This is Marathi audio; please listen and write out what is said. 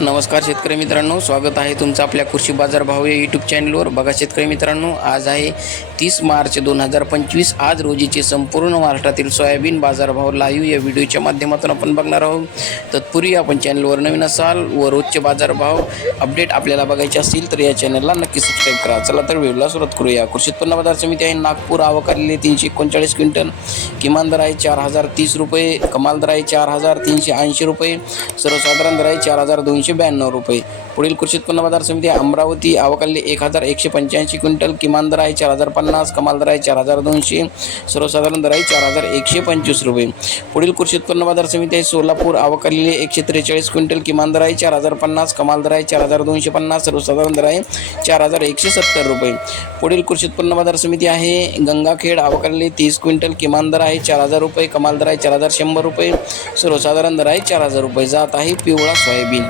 नमस्कार शेतकरी मित्रांनो स्वागत आहे तुमचं आपल्या कृषी बाजार भाव या यूट्यूब चॅनलवर बघा शेतकरी मित्रांनो आज आहे तीस मार्च दोन हजार पंचवीस. आज रोजीचे संपूर्ण महाराष्ट्रातील सोयाबीन बाजारभाव लाईव्ह या व्हिडिओच्या माध्यमातून आपण बघणार आहोत. तत्पूर्वी आपण चॅनलवर नवीन असाल व रोजचे बाजारभाव अपडेट आपल्याला बघायचे असतील तर या चॅनलला नक्की सबस्क्राईब करा. चला तर व्हिडिओला सुरुवात करूया. कृषी उत्पन्न बाजार समिती आहे नागपूर. आवक आलेली तीनशे एकोणचाळीस क्विंटल. किमान दर आहे चार हजार तीस रुपये. कमाल दर आहे चार हजार तीनशे ऐंशी रुपये. सर्वसाधारण दर आहे चार हजार दोनशे ब्याण्णव रुपये. पुढील कृषी उत्पन्न बाजार समिती आहे अमरावती आवकाले एक हजार एकशे पंच्याऐंशी क्विंटल किमान दर आहे चार हजार पन्नास कमाल दर आहे चार हजार दोनशे सर्वसाधारण दर आहे चार हजार एकशे पंचवीस रुपये. पुढील कृषी उत्पन्न बाजार समिती आहे सोलापूर आवकालेले एकशे त्रेचाळीस क्विंटल किमान दर आहे चार हजार पन्नास कमाल दर आहे चार हजार दोनशे पन्नास सर्वसाधारण दर आहे चार हजार एकशे सत्तर रुपये. पुढील कृषी उत्पन्न बाजार समिती आहे गंगाखेड आवकालेले तीस क्विंटल किमान दर आहे चार हजार रुपये कमाल दर आहे चार हजार शंभर रुपये सर्वसाधारण दर आहे चार हजार रुपये. जात आहे पिवळा सोयाबीन.